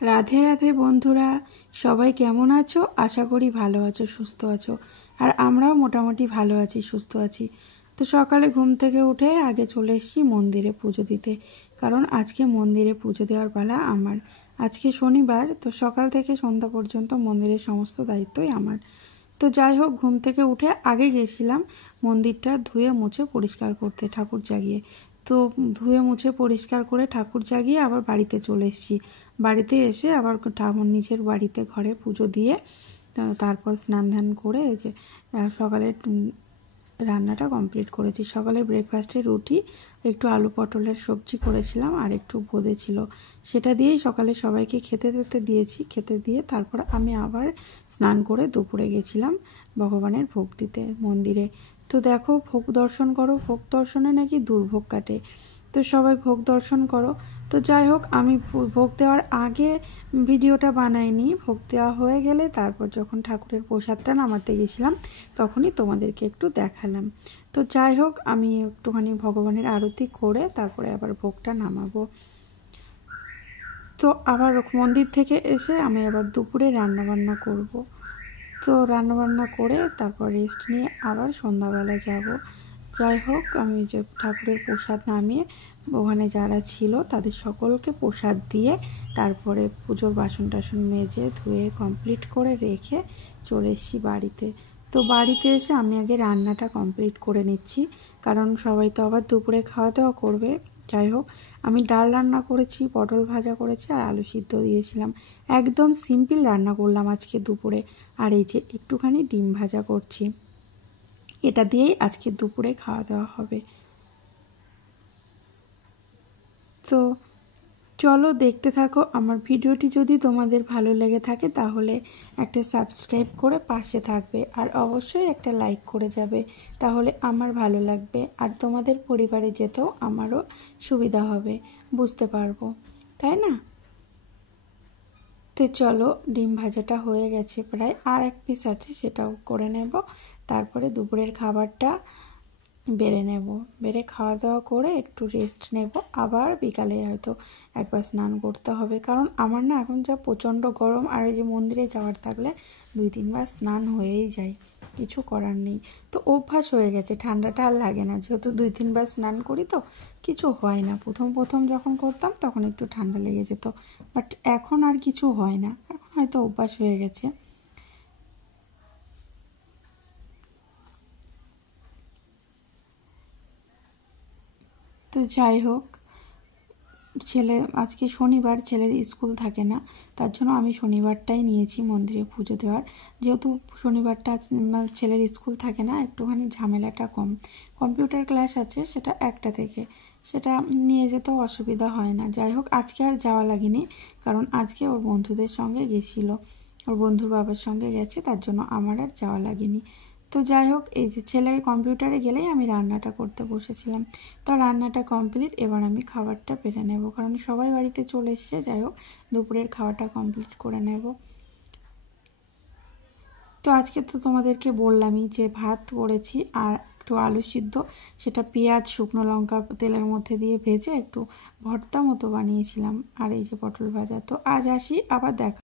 রাধে রাধে বন্ধুরা, সবাই কেমন আছো? আশা করি ভালো আছো, সুস্থ আছো। আর আমরাও মোটামুটি ভালো আছি, সুস্থ আছি। তো সকালে ঘুম থেকে উঠে আগে চলে এসেছি মন্দিরে পুজো দিতে, কারণ আজকে মন্দিরে পুজো দেওয়ার পালা আমার। আজকে শনিবার, তো সকাল থেকে সন্ধ্যা পর্যন্ত মন্দিরের সমস্ত দায়িত্বই আমার। তো যাই হোক, ঘুম থেকে উঠে আগে গেছিলাম মন্দিরটা ধুয়ে মুছে পরিষ্কার করতে, ঠাকুর জাগিয়ে। তো ধুয়ে মুছে পরিষ্কার করে ঠাকুর জাগিয়ে আবার বাড়িতে চলে এসেছি। বাড়িতে এসে আবার নিজের বাড়িতে ঘরে পুজো দিয়ে তারপর স্নান ধান করে এই যে সকালে রান্নাটা কমপ্লিট করেছি। সকালে ব্রেকফাস্টে রুটি, একটু আলু পটলের সবজি করেছিলাম আর একটু বোঁদে ছিল, সেটা দিয়েই সকালে সবাইকে খেতে দিয়েছি। খেতে দিয়ে তারপর আমি আবার স্নান করে দুপুরে গেছিলাম ভগবানের ভোগ দিতে মন্দিরে। তো দেখো, ভোগ দর্শন করো, ভোগ দর্শনে নাকি দুর্ভোগ কাটে। তো সবাই ভোগ দর্শন করো। তো যাই হোক, আমি ভোগ দেওয়ার আগে ভিডিওটা বানাইনি, ভোগ দেওয়া হয়ে গেলে তারপর যখন ঠাকুরের প্রসাদটা নামাতে গেছিলাম তখনই তোমাদেরকে একটু দেখালাম। তো যাই হোক, আমি একটুখানি ভগবানের আরতি করে তারপরে আবার ভোগটা নামাবো। তো আবার মন্দির থেকে এসে আমি আবার দুপুরে রান্নাবান্না করব। তো রান্নাবান্না করে তারপর রেস্ট নিয়ে আবার সন্ধ্যাবেলা যাব। যাই হোক, আমি যে ঠাকুরের প্রসাদ নামিয়ে ওখানে যারা ছিল তাদের সকলকে প্রসাদ দিয়ে তারপরে পুজোর বাসন টাসন মেজে ধুয়ে কমপ্লিট করে রেখে চলে এসেছি বাড়িতে। তো বাড়িতে এসে আমি আগে রান্নাটা কমপ্লিট করে নিচ্ছি, কারণ সবাই তো আবার দুপুরে খাওয়া দাওয়া করবে। যাই হোক, আমি ডাল রান্না করেছি, পটল ভাজা করেছি আর আলু সিদ্ধ দিয়েছিলাম। একদম সিম্পল রান্না করলাম আজকে দুপুরে। আর এই যে একটুখানি ডিম ভাজা করছি, এটা দিয়েই আজকে দুপুরে খাওয়া দাওয়া হবে। তো চলো দেখতে থাকো আমার ভিডিওটি। যদি তোমাদের ভালো লেগে থাকে তাহলে একটা সাবস্ক্রাইব করে পাশে থাকবে, আর অবশ্যই একটা লাইক করে যাবে, তাহলে আমার ভালো লাগবে আর তোমাদের পরিবারে যেতেও আমারও সুবিধা হবে, বুঝতে পারবো, তাই না? তো চলো, ডিম ভাজাটা হয়ে গেছে প্রায়, আর এক পিস আছে, সেটাও করে নেব। তারপরে দুপুরের খাবারটা বেড়ে নেব, বেড়ে খাওয়া দাওয়া করে একটু রেস্ট নেব। আবার বিকালে হয়তো একবার স্নান করতে হবে, কারণ আমার না এখন যা প্রচণ্ড গরম, আর এই যে মন্দিরে যাওয়ার থাকলে 2-3 বার স্নান হয়েই যায়, কিছু করার নেই। তো অভ্যাস হয়ে গেছে, ঠান্ডাটা আর লাগে না, যেহেতু 2-3 বার স্নান করি তো কিছু হয় না। প্রথম যখন করতাম তখন একটু ঠান্ডা লেগে যেত, বাট এখন আর কিছু হয় না, এখন হয়তো অভ্যাস হয়ে গেছে। তো যাই হোক, ছেলে আজকে শনিবার, ছেলের স্কুল থাকে না, তার জন্য আমি শনিবারটাই নিয়েছি মন্দিরে পুজো দেওয়ার। যেহেতু শনিবারটা ছেলের স্কুল থাকে না, একটুখানি ঝামেলাটা কম। কম্পিউটার ক্লাস আছে, সেটা 1টা থেকে, সেটা নিয়ে যেতেও অসুবিধা হয় না। যাই হোক, আজকে আর যাওয়া লাগেনি, কারণ আজকে ওর বন্ধুদের সঙ্গে গেছিলো, ওর বন্ধুর বাবার সঙ্গে গেছে, তার জন্য আমার আর যাওয়া লাগেনি। তো যাই হোক, এই যে ছেলের কম্পিউটারে গেলেই আমি রান্নাটা করতে বসেছিলাম। তো রান্নাটা কমপ্লিট, এবার আমি খাবারটা বেড়ে নেব, কারণ সবাই বাড়িতে চলে এসছে। যাই হোক, দুপুরের খাওয়াটা কমপ্লিট করে নেব। তো আজকে তো তোমাদেরকে বললামই যে ভাত করেছি আর একটু আলু সিদ্ধ, সেটা পেঁয়াজ শুকনো লঙ্কা তেলের মধ্যে দিয়ে ভেজে একটু ভর্তা মতো বানিয়েছিলাম, আর এই যে পটল ভাজা। তো আজ আসি, আবার দেখা।